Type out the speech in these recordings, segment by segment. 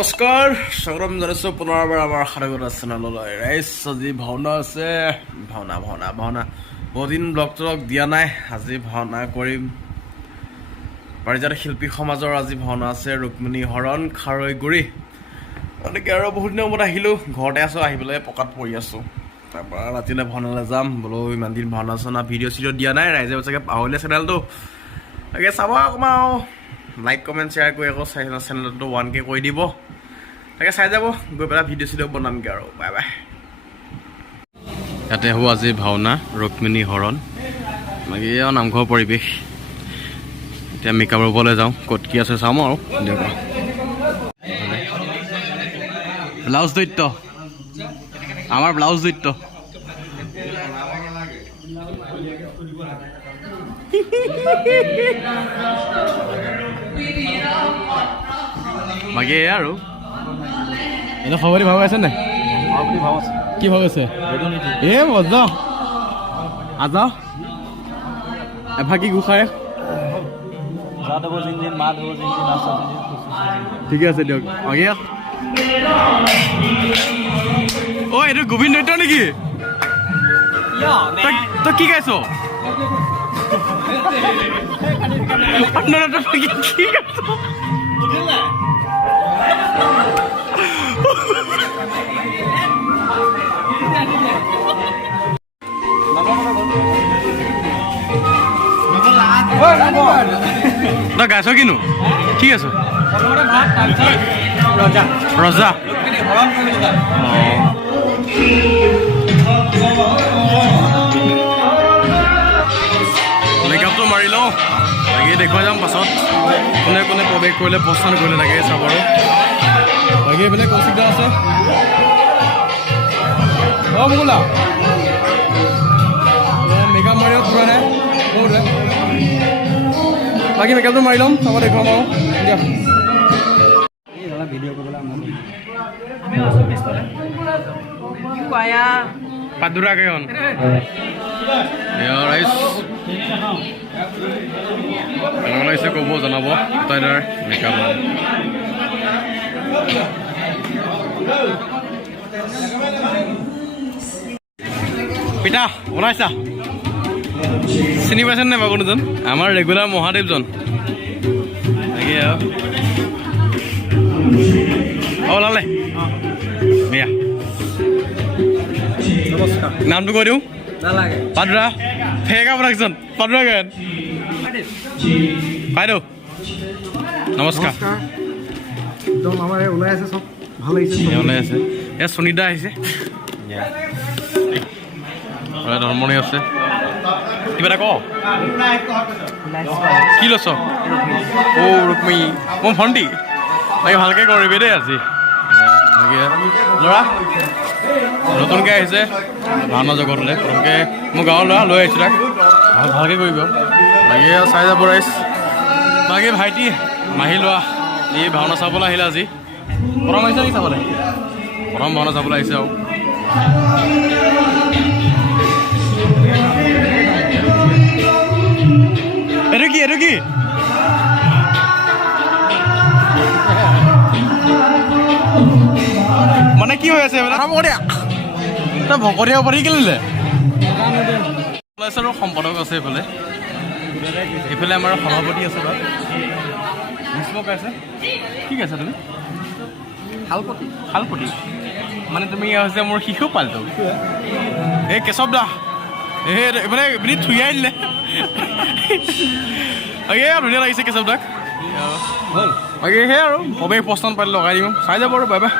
নমস্কাৰ স্বাগতম জনাইছোঁ পুনৰবাৰ আমাৰ সাগৰ চেনেললৈ ৰাইজ আজি ভাওনা আছে ভাওনা বহুদিন ব্লগ ট্ৰক দিয়া নাই আজি ভাওনা কৰিম পাৰিজাত শিল্পী সমাজৰ আজি ভাওনা আছে ৰুক্মিণী হৰণ খাৰৈগুৰি গতিকে আৰু বহুত দিনৰ মূৰত আহিলোঁ ঘৰতে আছোঁ আহি পেলাই পকাত পৰি আছোঁ তাৰপৰা ৰাতিলৈ ভাওনালৈ যাম বোলো ইমান দিন ভাওনা চাওনা ভিডিঅ' চিডিঅ' দিয়া নাই ৰাইজে চাগে পাহৰিলে চেনেলটো তাকে চাব অকণমান আৰু লাইক কমেণ্ট শ্বেয়াৰ কৰি আকৌ চেনেলটো 1K কৰি দিব তাকে চাই যাব গৈ পেলাই ভিডিঅ' চিডিঅ' বনামগৈ আৰু বাই বাই ইয়াতে হ'ব আজি ভাওনা ৰুক্মিণী হৰণ বাকী আৰু নামঘৰ পৰিৱেশ এতিয়া মেকআপ ৰুবলৈ যাওঁ ক'ত কি আছে চাম আৰু দিয়ক ব্লাউজ দৈত্য আমাৰ ব্লাউজ দৈত্য বাকী এয়া আৰু এইটো খবৰি ভাও আছে নাই কি ভাও আছে এ মজা আজা এভাগী গোসাঁই ঠিকে আছে দিয়ক বাকী অ এইটো গোবিন্দ দৈত্য নেকি তই কি গাইছ তই গাইছ কিনো ঠিক আছে ৰজা মেকআপটো মাৰি লওঁ বাকী দেখুৱাই যাম পাছত কোনে কোনে প্ৰৱেশ কৰিলে প্ৰস্থান কৰিলে লাগে চাব আৰু বাকী এইফালে কৌশিকদা আছে অঁ মুকুলা মেকআপ মাৰি পুৰা নাই বাকী মেকআপটো মাৰি ল'ম চাব দেখুৱাম আৰু দিয়ক ভিডিঅ' কৰিবলৈ পাদুৰা কেইখন লাগিছে ক'ব জনাব তাই তাৰ মেকআপ পিতা বনাইছা চিনি পাইছেনে নাই বাৰু কোনোজন আমাৰ ৰেগুলাৰ মহাদেৱজন তাকে আৰু ওলালে বেয়া নামটো কৈ দিওঁ পাদুৰা ফেকা প্ৰডাকশ্যন পাদুৰা গায়ন বাইদেউ নমস্কাৰ একদম আমাৰ ওলাই আছে চব ভাল লাগিছে ওলাই আছে এয়া সুনীতা আহিছে ধৰ্মণি আছে কিবা এটা ক কি লৈছ অ' ৰুক্মিণী মোৰ ভণ্টি তাকে ভালকৈ কৰিবি দেই আজি ল'ৰা নতুনকৈ আহিছে ভাওনা জগতলৈ প্ৰথমকৈ মোৰ গাঁৱৰ ল'ৰা লৈ আহিছোঁ তাক ভালকৈ কৰিব বাকী চাই যাব ৰাইজ বাকী ভাইটি মাহী লোৱা এই ভাওনা চাবলৈ আহিলে আজি প্ৰথম আহিছে নেকি চাবলৈ প্ৰথম ভাওনা চাবলৈ আহিছে আৰু এইটো কি মানে কি হৈ আছে তই ভকতীয়া পাৰি কেলে সম্পাদক আছে এইফালে এইফালে আমাৰ সভাপতি আছে বাৰু ভীষ্মক আছে ঠিক আছে তুমি শালপতি মানে তুমি হৈছে মোৰ শিশু পালটো এই কেশৱ দা এই মানে এপিনি থুয়াই দিলে ধুনীয়া লাগিছে কেশৱ দাক বাকী সেয়া আৰু প্ৰৱেশ প্ৰস্থান পালে লগাই দিম চাই যাব আৰু বাই বাই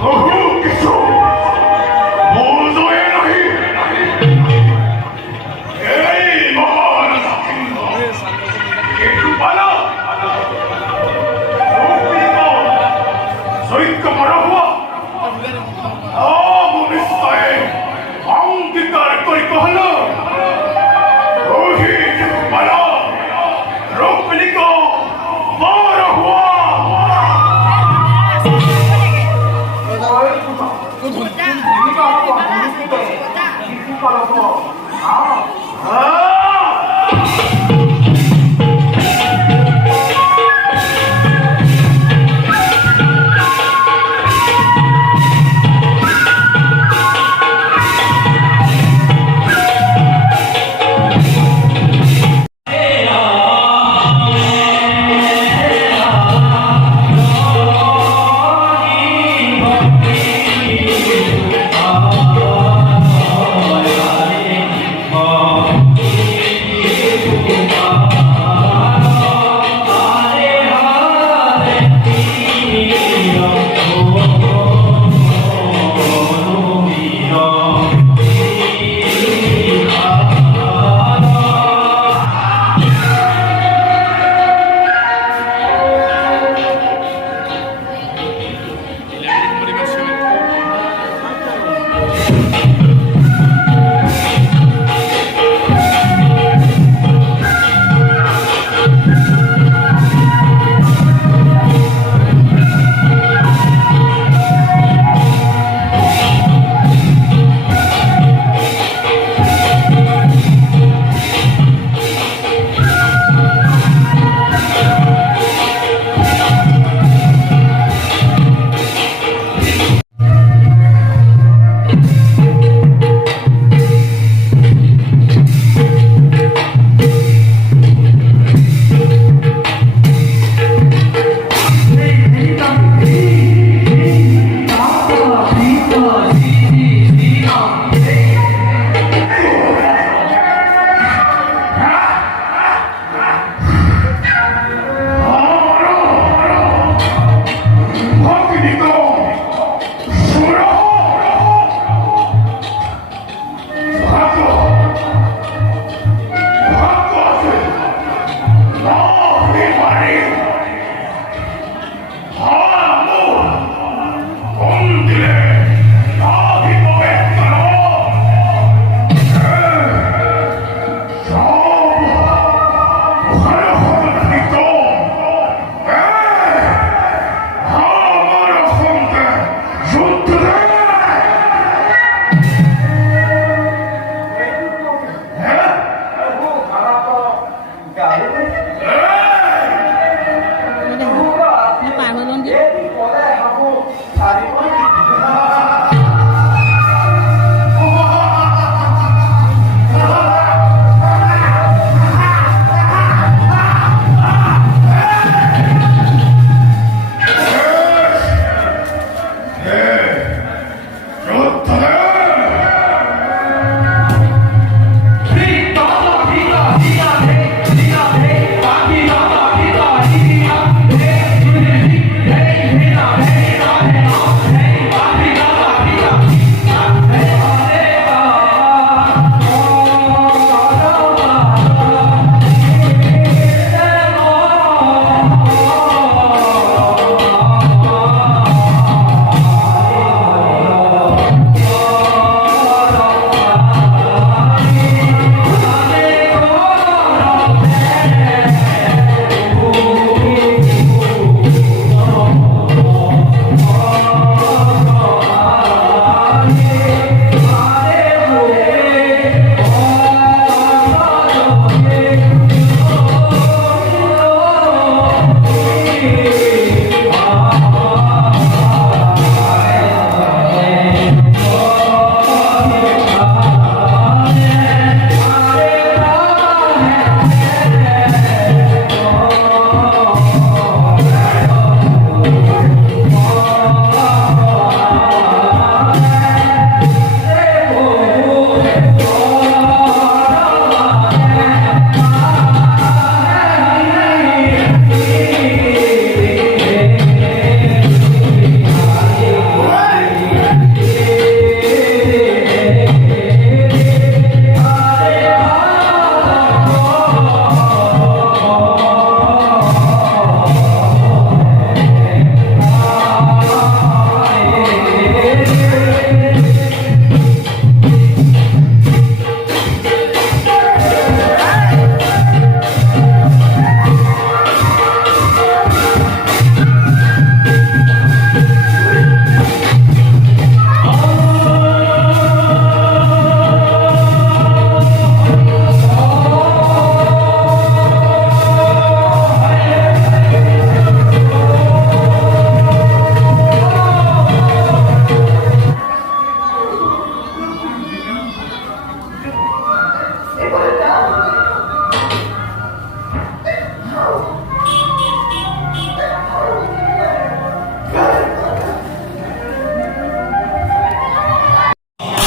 बहु किसो बोलदोए नहीं ए महान itu pala Rukmini Soik marahua Amunistae Angkikar kori kahalo Rohi pala Rukmini ko marahua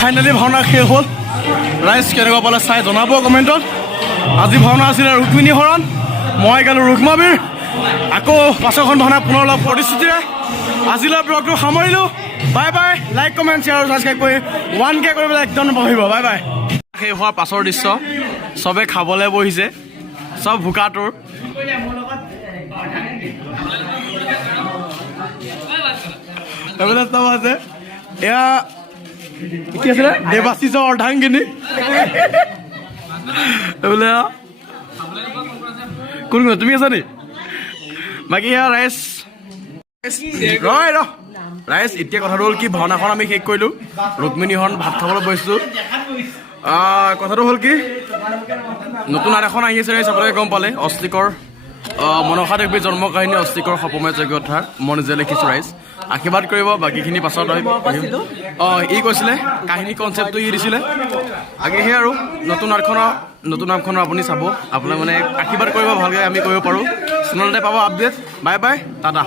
finally ভাওনা শেষ হ'ল ৰাইজ কেনেকুৱা পালে চাই জনাব কমেণ্টত আজি ভাওনা আছিলে ৰুক্মিণী হৰণ মই গ'লোঁ ৰুক্মাবীৰ আকৌ পাছৰখন ভাওনা পুনৰ লগ প্ৰতিশ্ৰুতিৰে আজিলৈ ব্লগটো সামৰিলোঁ bye bye like comment share আৰু ছাবস্ক্ৰাইব কৰি 1K কৰিবলৈ একদম নপাহৰিব বাই বাই শেষ হোৱাৰ পাছৰ দৃশ্য চবে খাবলৈ বহিছে চব ভোকাটোৰ এইবিলাক চব আছে এয়া কি আছিলে দেৱাশীষৰ অৰ্ধাংগিনী এইবোলে কোন কোন তুমি আছা নি বাকী এয়া ৰাইজ ৰাইজ এতিয়া কথাটো হ'ল কি ভাওনাখন আমি শেষ কৰিলোঁ ৰুক্মিণী হৰণ ভাত খাবলৈ বহিছোঁ কথাটো হ'ল কি নতুন আন এখন আহি আছে ৰাইজ আপোনালোকে গম পালে অস্তিকৰ মনসা দেৱীৰ জন্ম কাহিনী অস্তিকৰ সপমে যজ্ঞধাৰ মই নিজে লিখিছোঁ ৰাইজ আশীৰ্বাদ কৰিব বাকীখিনি পাছত ই কৈছিলে কাহিনী কনচেপ্টটো ই দিছিলে বাকী সেই আৰু নতুন নামখনৰ আপুনি চাব আপোনাক মানে আশীৰ্বাদ কৰিব ভালকৈ আমি কৰিব পাৰোঁ চেনেলতে পাব আপডেট বাই বাই টাটা